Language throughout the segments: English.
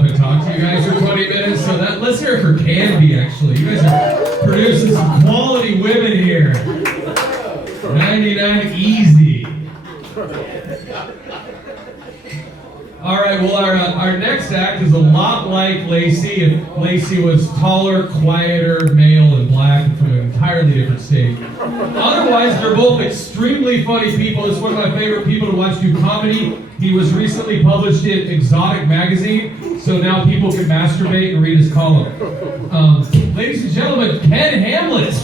up and talk to you guys for 20 minutes. So let's hear it for Candy, actually. You guys are producing some quality women here. 99 easy. All right, well, our next act is a lot like Lacey. If Lacey was taller, quieter, male, and black, and from an entirely different state. Otherwise, they're both extremely funny people. It's one of my favorite people to watch do comedy. He was recently published in Exotic Magazine, so now people can masturbate and read his column. Ladies and gentlemen, Ken Hamlett.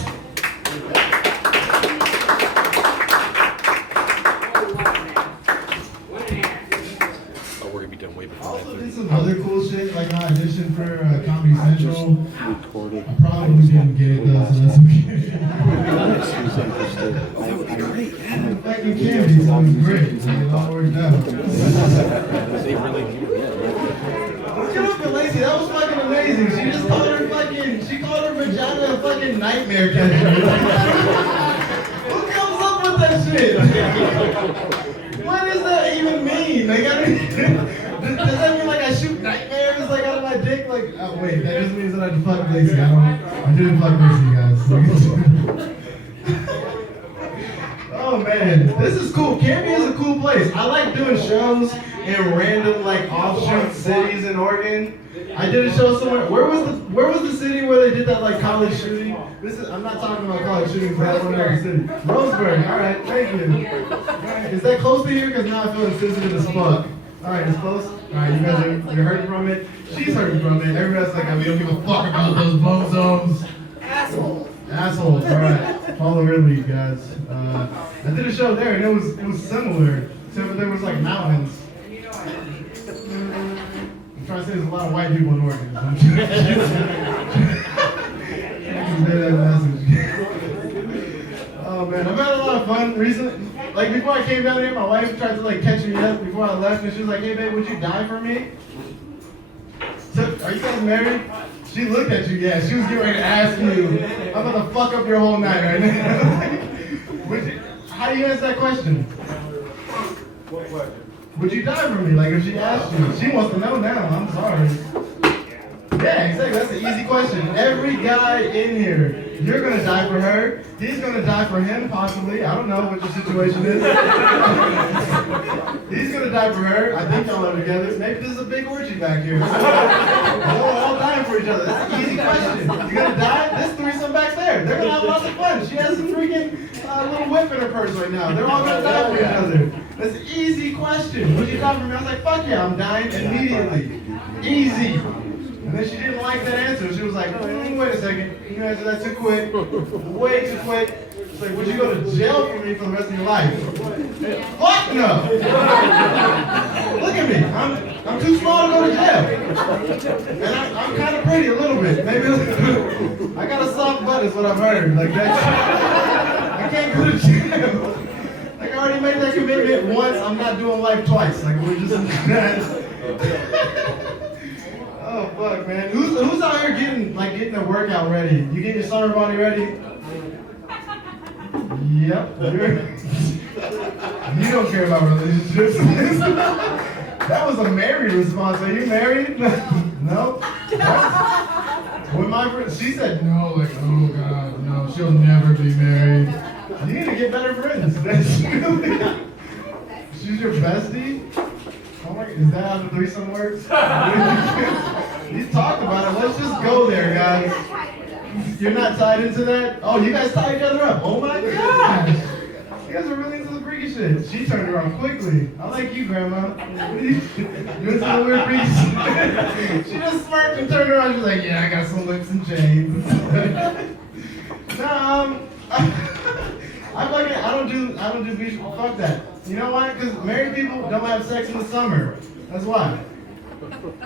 Some other cool shit, like I auditioned for Comedy Central. I probably didn't get it though, so that's okay. Fucking Candy, so it was great. It all worked out. Look it up at Lacey, that was fucking amazing. She just called her vagina a fucking nightmare catcher. Who comes up with that shit? What does that even mean? Like, does that mean like I shoot nightmares like out of my dick? Like, oh wait, that just means that I fucked Lacey. I didn't fuck Lacey, guys. Oh man, this is cool. Canby is a cool place. I like doing shows in random like offshoot cities in Oregon. I did a show somewhere. Where was the city where they did that like college shooting? I'm not talking about college shootings, but that's one other city. Roseburg. All right, thank you. Is that close to here? Because now I feel insensitive as fuck. All right, it's close. All right, you guys you're hurting from it. She's hurting from it. Everybody's like, we don't give a fuck about those bozomes. Assholes. All right, follow her lead, guys. I did a show there, and it was similar, except for there was like mountains. I'm trying to say there's a lot of white people in Oregon. So I'm trying to that message. Oh man, I've had a lot of fun recently. Like before I came down here, my wife tried to like catch me up before I left, and she was like, "Hey babe, would you die for me?" So, are you guys married? She looked at you, yeah. She was getting ready to ask you, "I'm gonna fuck up your whole night right now." How do you answer that question? What question? Would you die for me? Like if she asked you, she wants to know now. I'm sorry. Yeah, exactly. That's an easy question. Every guy in here, you're gonna die for her. He's gonna die for him, possibly. I don't know what your situation is. He's gonna die for her. I think y'all are together. Maybe there's a big orgy back here. We're all dying for each other. That's an easy question. You're gonna die? There's threesome back there. They're gonna have lots of fun. She has a freaking little whip in her purse right now. They're all gonna die for each other. That's an easy question. Would you die for me? I was like, fuck yeah, I'm dying immediately. Easy. And then she didn't like that answer. She was like, wait a second. You answered that too quick. Way too quick. She's like, would you go to jail for me for the rest of your life? Fuck no! Look at me. I'm too small to go to jail. And I'm kind of pretty a little bit. Maybe I got a soft butt is what I've heard. Like that. I can't go to jail. Like I already made that commitment once. I'm not doing life twice. Like we're just oh fuck, man. Who's out here getting their workout ready? You getting your summer body ready? Yep. You don't care about relationships. That was a married response. Are you married? No? When my friend, she said no, like, oh god, no, she'll never be married. You need to get better friends. She's your bestie? Oh my, is that how the threesome works? He's talked about it. Let's just go there, guys. You're not tied into that? Oh, you guys tie each other up. Oh my gosh. You guys are really into the freaky shit. She turned around quickly. I like you, Grandma. You into the weird freaky shit? She just smirked and turned around. She was like, yeah, I got some lips and chains. I don't do beach. Fuck that. You know why? Because married people don't have sex in the summer. That's why.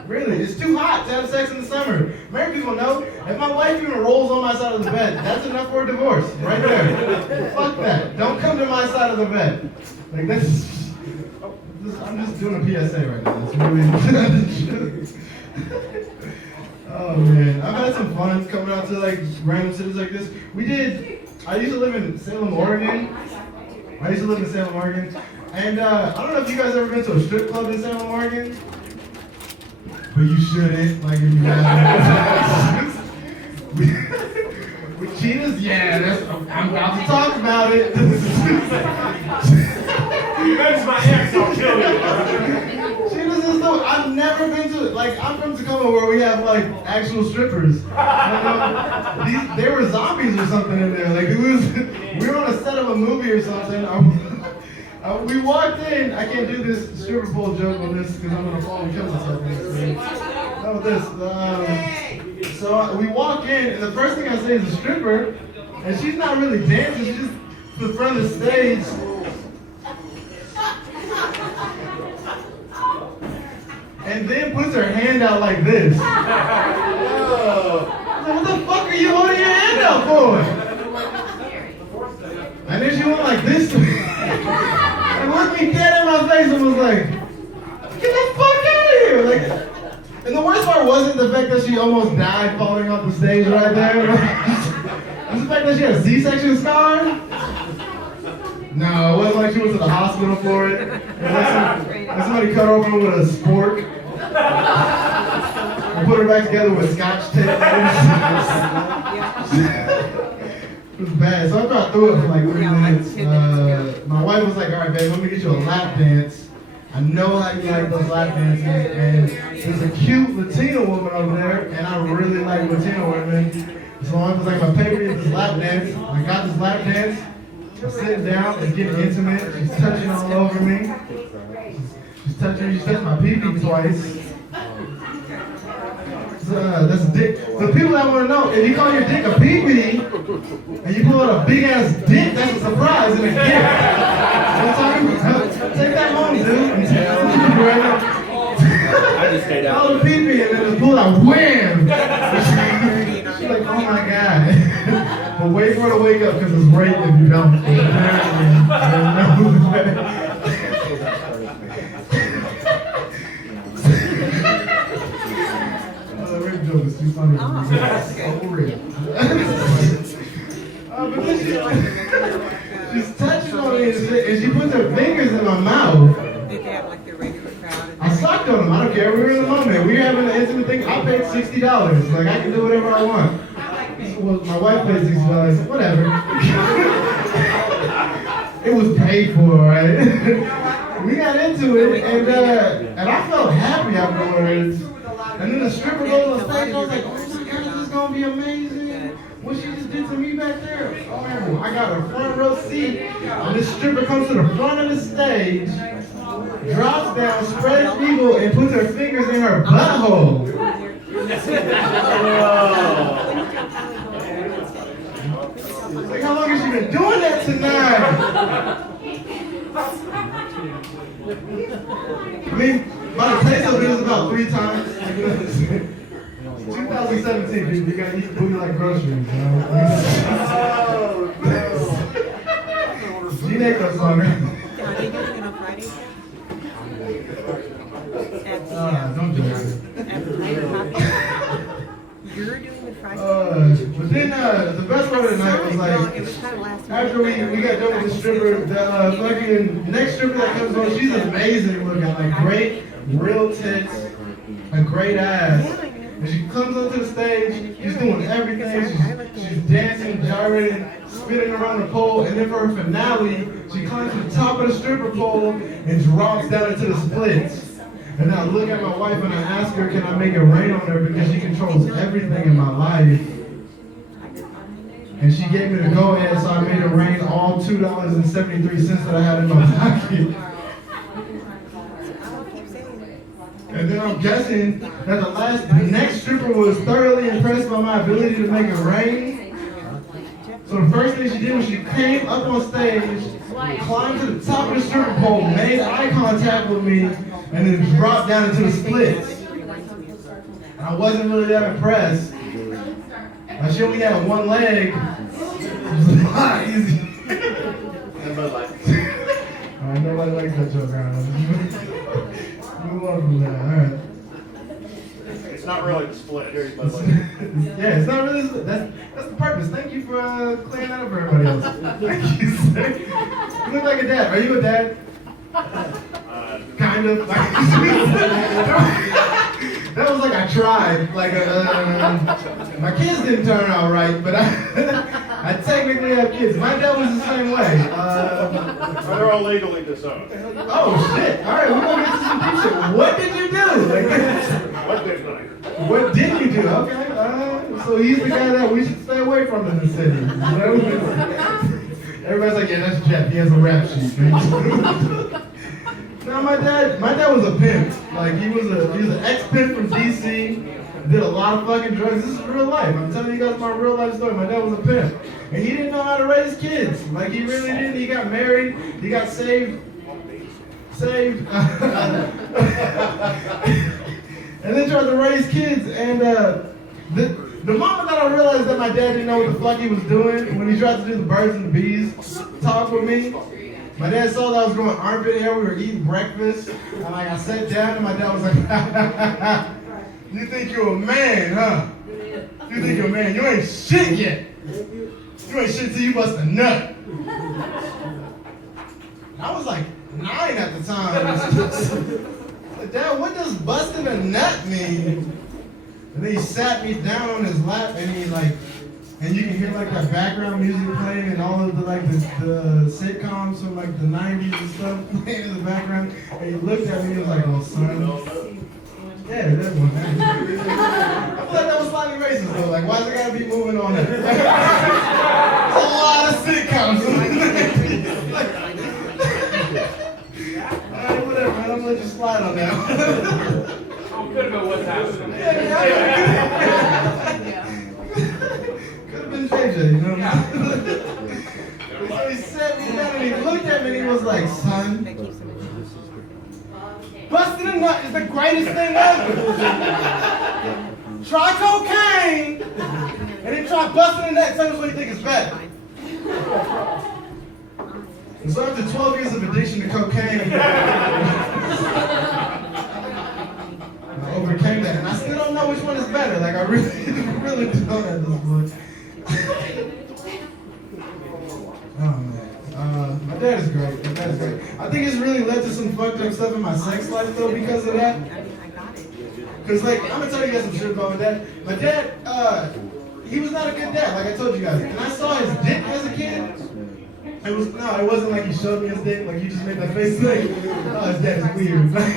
Really, it's too hot to have sex in the summer. Married people know. If my wife even rolls on my side of the bed, that's enough for a divorce, right there. Fuck that. Don't come to my side of the bed. Like this. I'm just doing a PSA right now. It's really. Oh man, I've had some fun coming out to like random cities like this. I used to live in Salem, Oregon. And I don't know if you guys ever been to a strip club in Salem, Oregon. but you shouldn't. Like, if you have with cheetahs, yeah, I'm about to talk about it. You mention my ex, I'll kill you. Cheetahs is so, I've never been to, like, I'm from Tacoma where we have, like, actual strippers. They were zombies or something in there. Like, we were on a set of a movie or something. We walked in, I can't do this stripper pole joke on this because I'm going to fall and kill myself. Not with this. So we walk in, and the first thing I say is a stripper, and she's not really dancing, she's just to the front of the stage. And then puts her hand out like this. What the fuck are you holding your hand out for? And then she went like this. And looked me dead in my face and was like, get the fuck out of here! Like, and the worst part wasn't the fact that she almost died falling off the stage right there. It was the fact that she had a C-section scar. No, it wasn't like she went to the hospital for it. It was like somebody cut her open with a spork. And put her back together with scotch tape. It was bad. So after I threw it for like 3 minutes, my wife was like, all right, babe, let me get you a lap dance. I know how you like those lap dances, and there's a cute Latina woman over there, and I really like Latina women. So I was like, my favorite is this lap dance. I got this lap dance. I'm sitting down, it's getting intimate. She's touching all over me. She's touching my pee-pee twice. That's a dick. So people that want to know, if you call your dick a pee-pee, and you pull out a big-ass dick, that's a surprise and a gift. You know what I'm talking about? Take that home, dude. I just stayed out. Call it a pee-pee, and then just pull out, wham! She's like, oh my God. But wait for her to wake up, because it's rape if you don't. Rape joke is too funny. Oh, so real. But then she's touching on me and she puts her fingers in my mouth. Did they have like their regular crowd? I sucked on them. I don't care. We were in the moment. We were having an intimate thing. I paid $60. Like, I can do whatever I want. Well, my wife paid $60. Whatever. It was paid for, right? We got into it, and I felt happy afterwards. And then the stripper goes on stage, and I was like, oh my God, this is going to be amazing. What she just did to me back there. Oh, I got a front row seat. And this stripper comes to the front of the stage, drops down, spreads eagle, and puts her fingers in her butthole. Like, how long has she been doing that tonight? I mean, by the taste of it, it was about 3 times. 2017, people, you gotta eat booty like groceries, you know? G-Neck or something. Are they doing it on Friday? Don't do it. At the You're doing it Friday? But then the best part of the night was like, It was kind of last week. after we got done with the stripper, the fucking next stripper that comes on, she's amazing looking, like great, real tits, a great ass. And she comes onto the stage, she's doing everything, she's dancing, gyrating, spinning around the pole, and then for her finale, she climbs to the top of the stripper pole and drops down into the splits. And I look at my wife and I ask her, can I make it rain on her because she controls everything in my life. And she gave me the go-ahead, so I made it rain all $2.73 that I had in my pocket. And then I'm guessing that the next stripper was thoroughly impressed by my ability to make it rain. So the first thing she did was she came up on stage, climbed to the top of the stripper pole, made eye contact with me, and then dropped down into the splits. And I wasn't really that impressed. Like, she only had one leg. It was a lot easy. Alright, nobody likes that joke around. Move on from that. Alright. It's not really the split. Here's my leg. Yeah, it's not really. That's the purpose. Thank you for clearing that up for everybody else. Thank you. You look like a dad. Are you a dad? Kind of. That was like I tried. Like my kids didn't turn out right, but I technically have kids. My dad was the same way. They're all legally disowned. Oh shit! All right, we're gonna get to some deep shit. What did you do? What did I? What did you do? Okay. So he's the guy that we should stay away from in the city. You know? Everybody's like, yeah, that's Jeff. He has a rap sheet. No, my dad was a pimp. Like he was an ex-pimp from DC. Did a lot of fucking drugs. This is real life. I'm telling you guys my real life story. My dad was a pimp, and he didn't know how to raise kids. Like he really didn't. He got married. He got saved, and then tried to raise kids. And the moment that I realized that my dad didn't know what the fuck he was doing, when he tried to do the birds and the bees talk with me, my dad saw that I was going armpit hair. We were eating breakfast, and like I sat down, and my dad was like, "You think you're a man, huh? You think you're a man? You ain't shit yet. You ain't shit till you bust a nut." I was like 9 at the time. Like, Dad, what does busting a nut mean? And then he sat me down on his lap, and he like, and you can hear like that background music playing, and all of the like the sitcoms from like the 90s and stuff playing in the background. And he looked at me and was like, "Oh son." Yeah, that one. I feel like that was slightly racist though. Like, why's it gotta be moving on that? There's a lot of sitcoms. Alright, whatever, man. I'm gonna let you slide on that one. Could have been what's happening. Could have been JJ, you know what I mean? So he sat me down and he looked at me and he was like, "Son, busting a nut is the greatest thing ever. Try cocaine, and then try busting a nut. Tell us what you think is better." And so after 12 years of addiction to cocaine, I overcame that, and I still don't know which one is better. Like I really don't at this point. Oh man, my dad is great. My dad is great. I think it's really led to some fucked up stuff in my sex life though because of that. Cause like I'm gonna tell you guys some shit about my dad. My dad, he was not a good dad. Like I told you guys, and I saw his dick as a kid. It wasn't like he showed me his dick. Like you just made that face thing. Oh, his dad is weird. Like,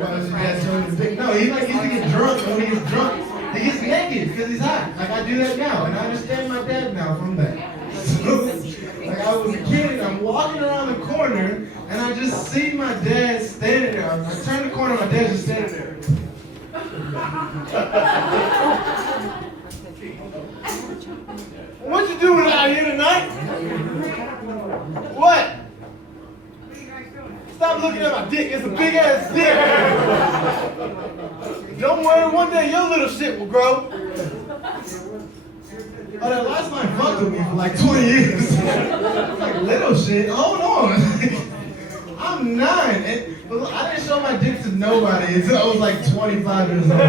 why does your dad show me his dick? No, he like used to get drunk, and when he gets drunk, he gets naked because he's hot. Like I do that now, and I understand my dad now from that. So, like I was a kid, and I'm walking around the corner, and I just see my dad standing there. I turn the corner, my dad's just standing there. What you doing out here tonight? What? Stop looking at my dick. It's a big ass dick. Don't worry, one day your little shit will grow. Oh, that last line fucked with me for like 20 years. Like little shit. Hold on. I'm 9, but look, I didn't show my dick to nobody until I was like 25 years old.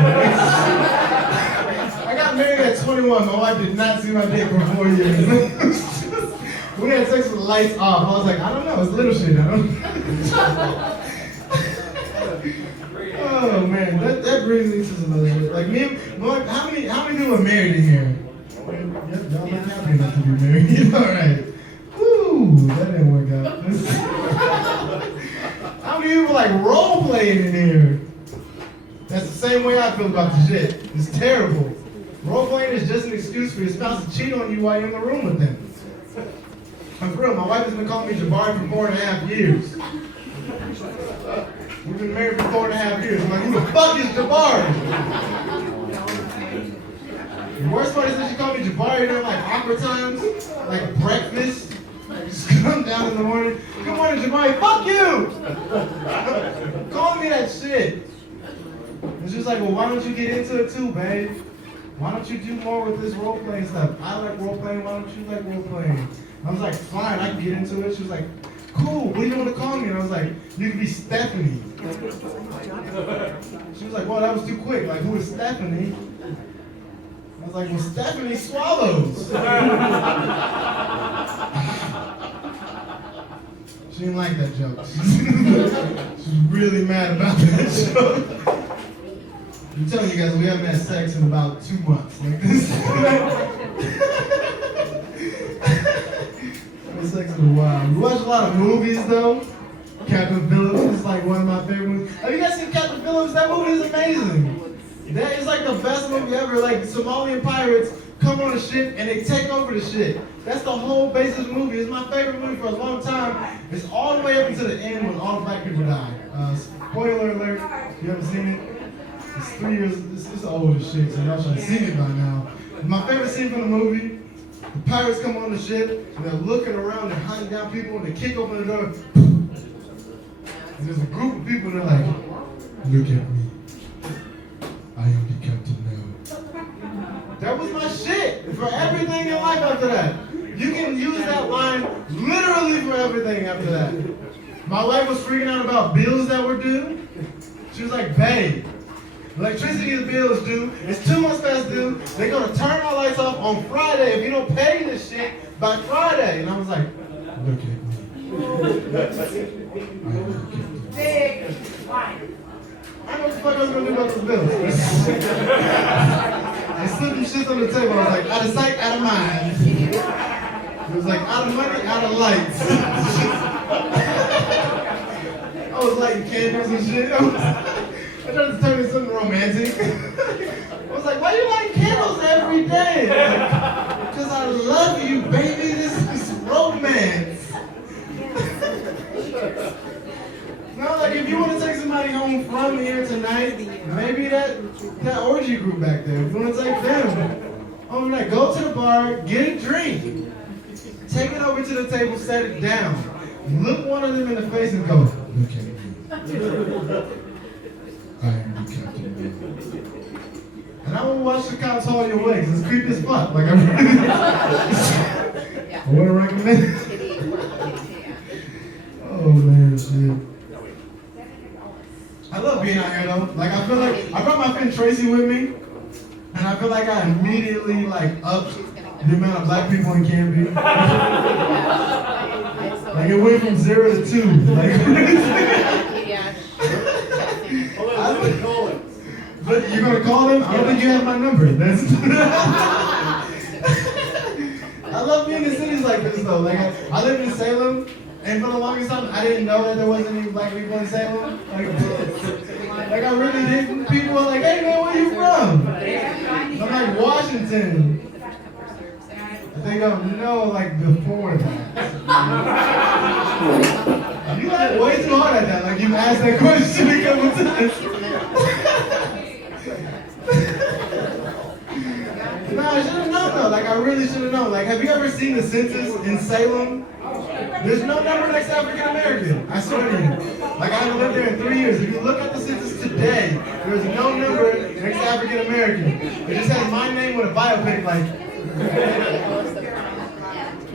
I got married at 21. My wife did not see my dick for 4 years. We had sex with the lights off. I was like, I don't know, it's little shit. I don't Oh man, that brings me to some other shit. Like me, how many people are married in here? Yep, y'all not happy enough to be married. Alright. Woo, that didn't work out. How many people like role playing in here? That's the same way I feel about the shit. It's terrible. Role playing is just an excuse for your spouse to cheat on you while you're in the room with them. I'm for real, my wife has been calling me Jabari for 4.5 years. We've been married for 4.5 years. I'm like, who the fuck is Jabari? The worst part is that she called me Jabari during like awkward times, like breakfast. Just come down in the morning. Good morning, Jabari. Fuck you! Calling me that shit. It's just like, well, why don't you get into it too, babe? Why don't you do more with this role playing stuff? I like role playing. Why don't you like role playing? I was like, fine, I can get into it. She was like, cool. What do you want to call me? And I was like, you can be Stephanie. She was like, well, that was too quick. Like, who is Stephanie? I was like, well, Stephanie swallows. She didn't like that joke. She's really mad about that joke. I'm telling you guys, we haven't had sex in about 2 months. Like this. Haven't sex in a while. We watch a lot of movies though. Captain Phillips is like one of my favorite movies. Have you guys seen Captain Phillips? That movie is amazing. That is like the best movie ever. Like Somalian pirates come on a ship and they take over the ship. That's the whole basis of the movie. It's my favorite movie for a long time. It's all the way up until the end when all the black people die. Spoiler alert, you haven't seen it? It's 3 years, it's old as shit, so y'all should have seen it by now. My favorite scene from the movie, the pirates come on the ship and they're looking around and hunting down people and they kick open the door. And there's a group of people and they're like, look at me. I am the captain now. That was my shit for everything in life after that. You can use that line literally for everything after that. My wife was freaking out about bills that were due. She was like, babe, electricity bill is due. It's 2 months past due. They're going to turn our lights off on Friday if you don't pay this shit by Friday. And I was like, look at me. I know what the fuck I was going to do about those bills. I slipped them shits on the table. I was like, out of sight, out of mind. It was like, out of money, out of lights. I was lighting candles and shit. I tried to turn into something romantic. I was like, why are you lighting candles every day? Because I love you, baby. This is romance. No, like if you want to take somebody home from here tonight, maybe that orgy group back there. If you want to take them home tonight, go to the bar, get a drink, take it over to the table, set it down, look one of them in the face and go, look at me. I am the captain. And I will watch the cops haul your way, 'cause it's creepy as fuck. Like I want to recommend it. Oh man, shit. I love being out here though. Like I feel like I brought my friend Tracy with me, and I feel like I immediately like upped the amount of black people in Canby. Like it went from 0 to 2. Like but you're gonna call him? I don't think you have my number. That's I love being in cities like this though. Like I live in Salem. And for the longest time, I didn't know that there wasn't any black people in Salem. Like I really didn't. People were like, hey man, where you from? I'm like, Washington. They don't know like before that. You laugh way too hard at that. Like you asked that question a couple times. No, I should have known though. Like I really should have known. Like have you ever seen the census in Salem? There's no number next to African American. I swear to you. Like I haven't lived there in 3 years. If you look at the census today, there's no number next to African American. It just has my name with a biopic like.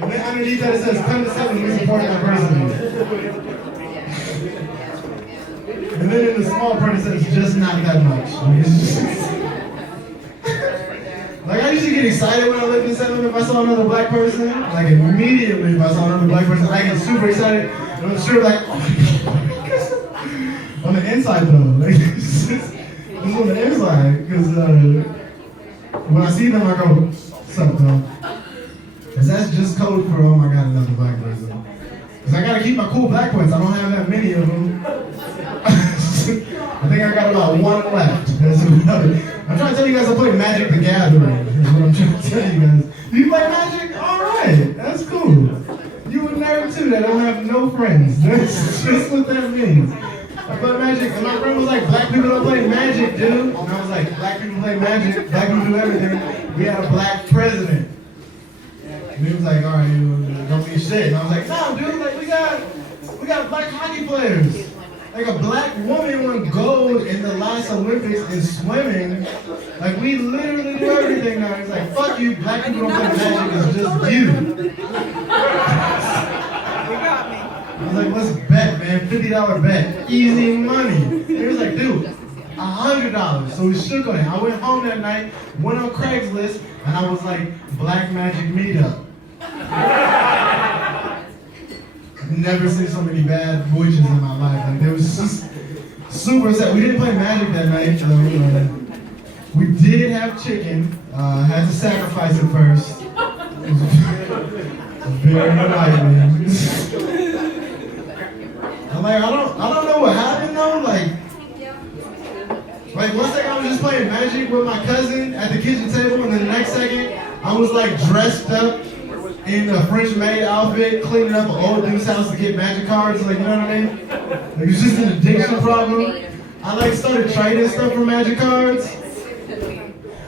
And then underneath that it says, come to 7, we support diversity. And then in the small print it says, just not that much. Like I used to get excited when I lived in Salem if I saw another black person. Like immediately if I saw another black person, I get super excited. And I'm sure like, oh my God. On the inside though. Like just on the inside. Because when I see them I go, what's up though? Because that's just code for, oh my God, another black person. Because I gotta keep my cool black points. I don't have that many of them. I think I got about 1 left. That's about it. I'm trying to tell you guys I play Magic the Gathering. Is what I'm trying to tell you guys. Do you play Magic? Alright, that's cool. You a nerd too that don't have no friends. That's just what that means. I play Magic, and my friend was like, black people don't play Magic, dude. And I was like, black people play Magic, black people do everything. We had a black president. And he was like, alright, don't be shit. And I was like, no, dude, like we got black hockey players. Like a black woman won gold in the last Olympics in swimming. Like we literally do everything now. He's like, fuck you, black people don't play Magic, it's just you. I was like, let's bet, man, $50 bet, easy money. He was like, dude, $100. So we shook on it. I went home that night, went on Craigslist, and I was like, Black Magic Meetup. I've never seen so many bad voices in my life. Like, there was just super sad. We didn't play Magic that night. did have chicken. Had to sacrifice it first. It was very enlightening. I'm like, I don't know what happened though. Like one second I was just playing Magic with my cousin at the kitchen table, and then the next second I was like dressed up in a French maid outfit, cleaning up an old dude's house to get Magic cards. Like, you know what I mean? Like, it was just an addiction problem. I like started trading stuff for Magic cards.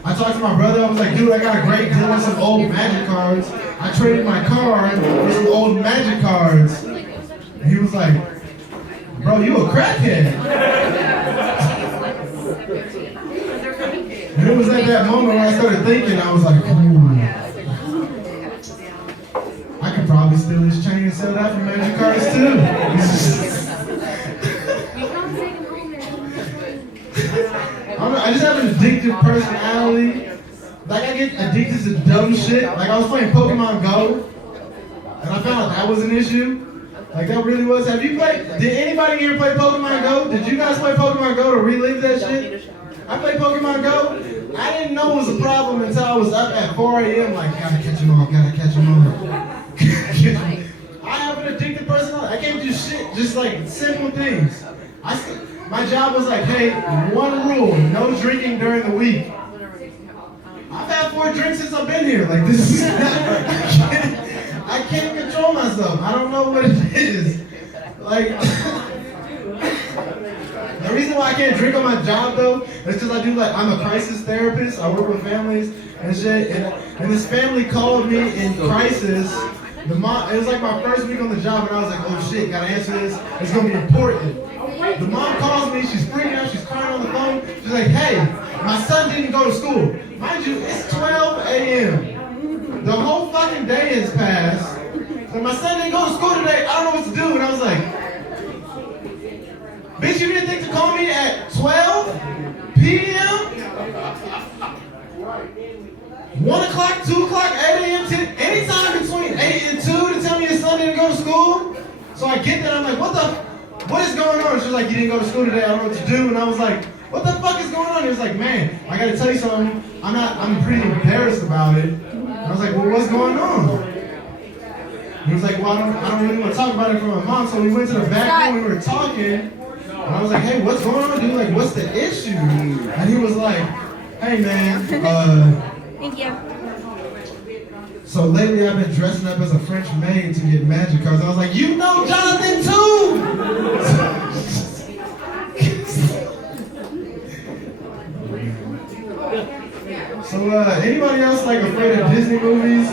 I talked to my brother. I was like, dude, I got a great deal on some old Magic cards. I traded my card for some old Magic cards. And he was like, bro, you a crackhead. And it was at that moment when I started thinking, I was like, I could probably steal this chain and sell that for Magic cards too. I just have an addictive personality. Like, I get addicted to dumb shit. Like, I was playing Pokemon Go, and I found out that was an issue. Like, that really was. Have you played? Did anybody here play Pokemon Go? Did you guys play Pokemon Go to relive that shit? I played Pokemon Go. I didn't know it was a problem until I was up at 4 a.m. Like, gotta catch them all, gotta catch them all. I have an addictive personality. I can't do shit, just like simple things. My job was like, hey, one rule, no drinking during the week. I've had 4 drinks since I've been here. Like, this is, I can't control myself. I don't know what it is. Like, the reason why I can't drink on my job though, is because I do like, I'm a crisis therapist. I work with families and shit. And this family called me in crisis. It was like my first week on the job, and I was like, oh shit, gotta answer this. It's gonna be important. The mom calls me, she's freaking out, she's crying on the phone. She's like, hey, my son didn't go to school. Mind you, it's 12 a.m. The whole fucking day has passed. So my son didn't go to school today, I don't know what to do. And I was like, bitch, you didn't think to call me at 12 p.m.? 1 o'clock, 2 o'clock, 8 a.m., 10, anytime between 8 and 2 to tell me your son didn't go to school? So I get that, I'm like, what is going on? She's like, you didn't go to school today, I don't know what to do. And I was like, what the fuck is going on? He was like, man, I gotta tell you something. I'm pretty embarrassed about it. And I was like, well, what's going on? He was like, well, I don't really want to talk about it from my mom. So we went to the back room and we were talking. And I was like, hey, what's going on, dude? Like, what's the issue? And he was like, hey, man, Thank you. so lately I've been dressing up as a French maid to get Magic cards. I was like, you know Jonathan too! So anybody else like afraid of Disney movies?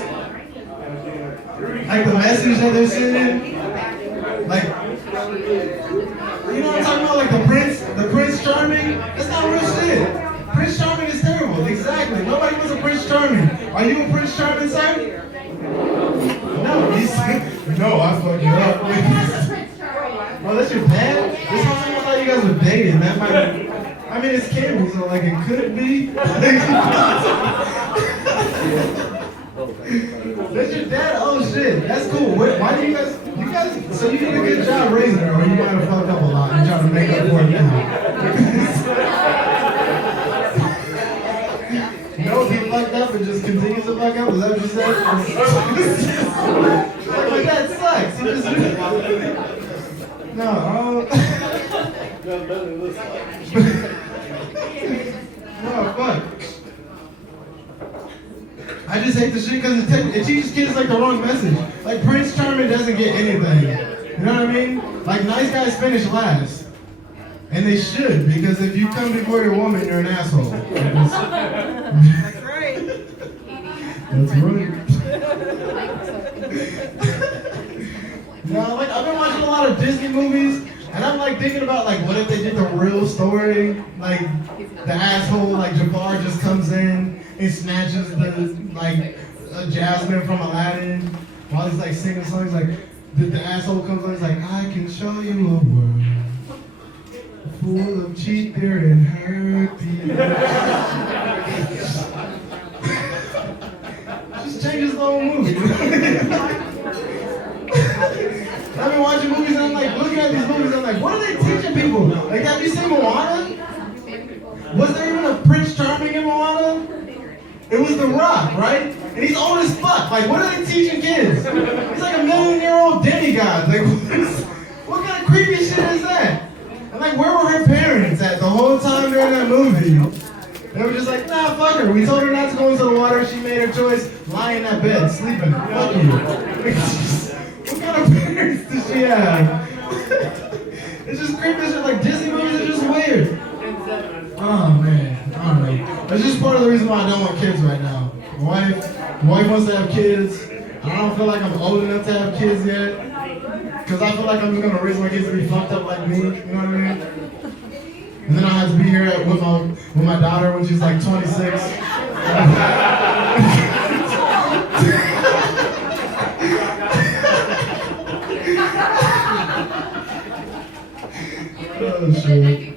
Like the message that they're sending? Like, you know what I'm talking about? Like the Prince Charming? That's not real shit. Prince Charming is terrible. Exactly. Nobody was a Prince Charming. Are you a Prince Charming, sir? No, no, I fucked you up. Oh, that's your dad? This whole time I thought you guys were dating. That might. I mean, it's Cammy, so like it could be. That's your dad? Oh shit, that's cool. Why do you guys? So you did a good job raising her, or you might have fucked up a lot and trying to make up for it now. No, he fucked up and just continues to fuck up. Is that what you said? Like, my dad sucks. He just no. No, fuck. I just hate the shit because it teaches kids like the wrong message. Like Prince Charming doesn't get anything. You know what I mean? Like nice guys finish last. And they should, because if you come before your woman, you're an asshole. That's right. That's right. No, like I've been watching a lot of Disney movies, and I'm like thinking about like what if they did the real story? Like the asshole, like Jafar just comes in and snatches the Jasmine from Aladdin while he's like singing songs. Like the asshole comes in, he's like, I can show you a world full of cheater and hurt people. Just changes the whole movie. I've been watching movies and I'm like looking at these movies and I'm like, what are they teaching people? Like, have you seen Moana? Was there even a Prince Charming in Moana? It was The Rock, right? And he's old as fuck. Like, what are they teaching kids? He's like a million-year-old demigod. Like, what kind of creepy shit is that? And like, where were her parents at the whole time during that movie? They were just like, nah, fuck her. We told her not to go into the water. She made her choice. Lie in that bed, sleeping. Fuck you. What kind of parents does she have? It's just creepy shit. Like, Disney movies are just weird. Oh, man. I don't know. That's just part of the reason why I don't want kids right now. My wife wants to have kids. I don't feel like I'm old enough to have kids yet. Because I feel like I'm just going to raise my kids to be fucked up like me. You know what I mean? And then I have to be here with my daughter when she's like 26. Oh shit.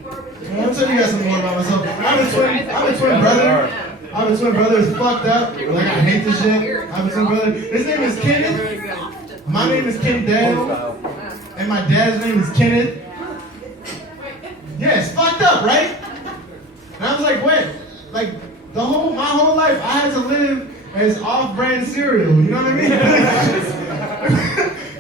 I'll tell you guys some more about myself. I have a twin brother. I have a twin brother who's fucked up. Like, I hate this shit. I have a twin brother. His name is Kenneth. My name is Ken Dale. And my dad's name is Kenneth. Yeah, it's fucked up, right? And I was like, wait, like my whole life I had to live as off-brand cereal. You know what I mean?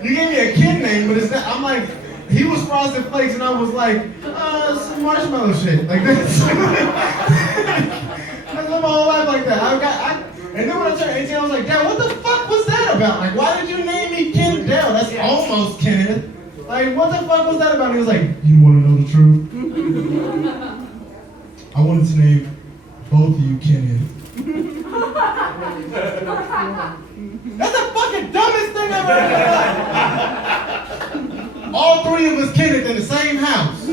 You gave me a kid name, but it's not. I'm like, he was Frosted Flakes, and I was like, some marshmallow shit, like this. I lived my whole life like that. And then when I turned 18, I was like, Dad, what the fuck was that about? Like, why did you name me Ken Dale? That's almost Kenneth. Like, what the fuck was that about? And he was like, you want to know the truth? I wanted to name both of you Kenneth. That's the fucking dumbest thing I've ever heard in my life. All three of us Kenneth in the same house.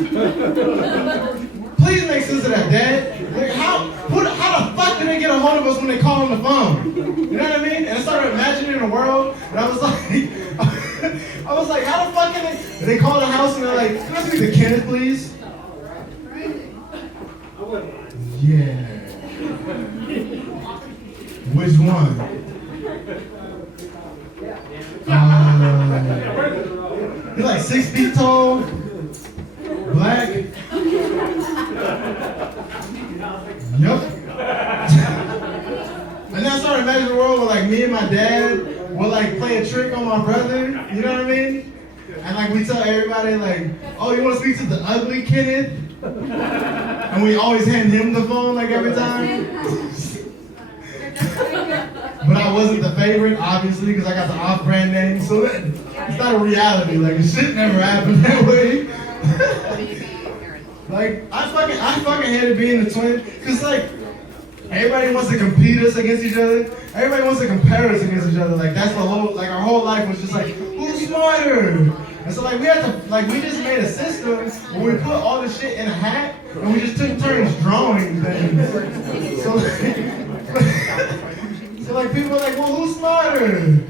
Please make sense of that, Dad. Like, how the fuck did they get a hold of us when they call on the phone? You know what I mean? And I started imagining a world, and I was like, how the fuck can they call the house and they're like, can I speak to Kenneth, please? Yeah. Which one? He's like 6 feet tall, black. Yep. And then I started imagining a world where like me and my dad would like play a trick on my brother, you know what I mean? And like we tell everybody like, oh, you want to speak to the ugly Kenneth? And we always hand him the phone like every time. But I wasn't the favorite, obviously, because I got the off-brand name. So it's not a reality. Like, it shit never happened that way. Like, I fucking hated being the twin. Because, like, everybody wants to compete us against each other. Everybody wants to compare us against each other. Like, that's the whole, like, our whole life was just like, who's smarter? And so, like, we just made a system where we put all this shit in a hat, and we just took turns drawing things. So, like, people are like, well, who's smarter? And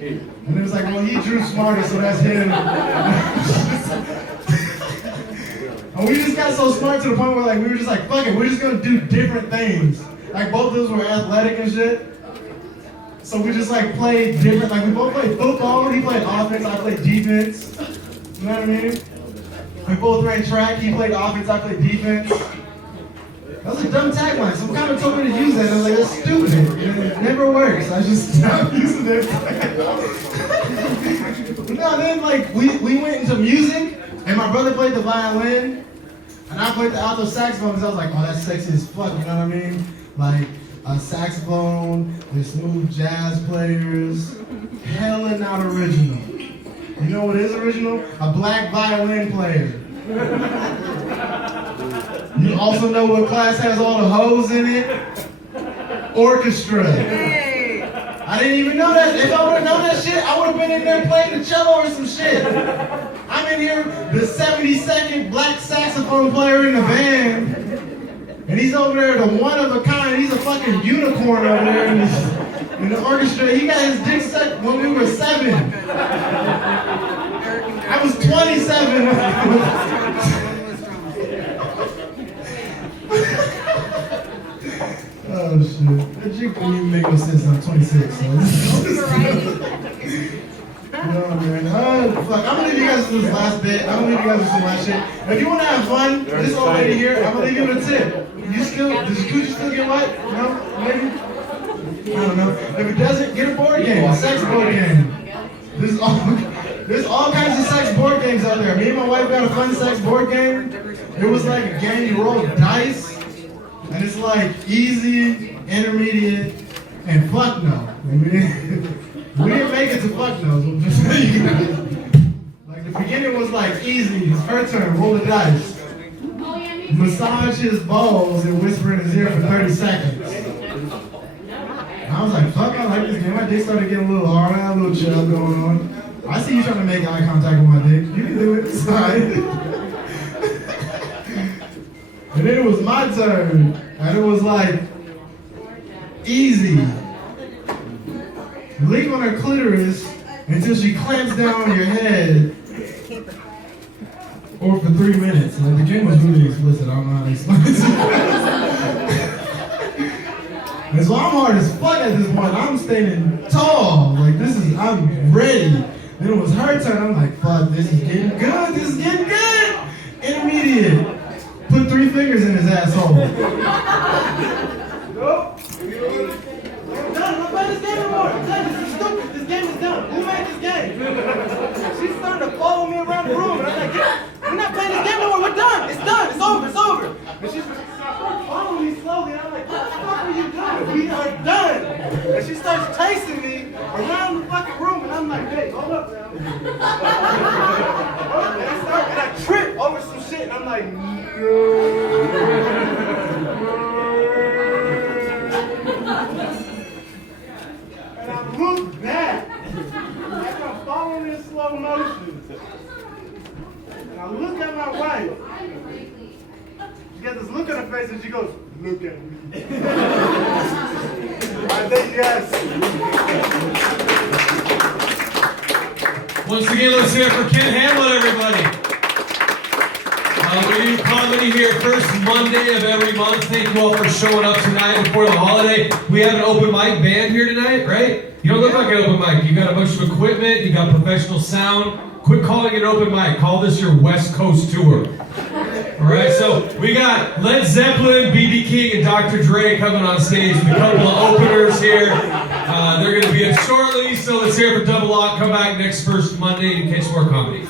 it was like, well, he drew smarter, so that's him. And we just got so smart to the point where, like, we were just like, fuck it, we're just gonna do different things. Like, both of us were athletic and shit. So we just, like, played different, like, we both played football. He played offense, I played defense. You know what I mean? We both ran track. He played offense, I played defense. That was a dumb tagline. Some kind of told me to use that, and I was like, that's stupid. And it never works. I just stopped using it. No, then, like, we went into music, and my brother played the violin, and I played the alto saxophone, because I was like, oh, that's sexy as fuck, you know what I mean? Like, a saxophone, there's smooth jazz players, hella not original. You know what is original? A black violin player. You also know what class has all the hoes in it? Orchestra. Hey. I didn't even know that. If I would have known that shit, I would have been in there playing the cello or some shit. I'm in here, the 72nd black saxophone player in the band. And he's over there, the one of a kind. He's a fucking unicorn over there in the orchestra. He got his dick sucked when we were 7. I was 27. Oh shit. That shit couldn't even make no sense. I'm 26. So. No, man. Fuck. I'm gonna leave you guys with this last bit. I'm gonna leave you guys with some last shit. If you wanna have fun, this old lady here, I'm gonna leave you with a tip. does your coochie still get wet? No? Maybe? I don't know. If it doesn't, get a board game, a sex board game. There's all kinds of sex board games out there. Me and my wife got a fun sex board game. It was like a game you roll dice, and it's like easy, intermediate, and fuck no. We didn't make it to fuck no. Like the beginning was like easy. It's her turn. Roll the dice. Massage his balls and whisper in his ear for 30 seconds. And I was like, fuck, I like this game. My dick started getting a little hard. I had a little chub going on. I see you trying to make eye contact with my dick. You can do it. It's fine. And then it was my turn. And it was like, easy. Lick on her clitoris until she clamps down on your head. Or for 3 minutes. Like, the game was really explicit. I don't know how to explain it. And so I'm hard as fuck at this point. I'm standing tall. Like, I'm ready. Then it was her turn. I'm like, fuck, this is getting good. This is getting good. Intermediate. Put 3 fingers in his asshole. Nope. I'm done. I'm not playing this game anymore. I'm done. This is stupid. This game is done. Who made this game? She's starting to follow me around the room. And I'm like, we're not playing this game anymore. We're done. It's done. It's over. It's over. And she starts following me slowly. And I'm like, what the fuck are you doing? We are done. And she starts chasing me around the fucking room. And I'm like, hey, hold up now. And I trip over some shit. And I'm like, no. And I look back. Like I'm following in slow motion. And I look at my wife. She got this look on her face and she goes, look at me. I think yes. Once again, let's hear it for Ken Hamlett, everybody. We do comedy here first Monday of every month. Thank you all for showing up tonight before the holiday. We have an open mic band here tonight, right? You don't look like an open mic. You got a bunch of equipment. You got professional sound. Quit calling it open mic. Call this your West Coast tour. All right, so we got Led Zeppelin, B.B. King, and Dr. Dre coming on stage with a couple of openers here. They're going to be in shortly, so let's hear it for Double Aught. Come back next first Monday and catch more comedy.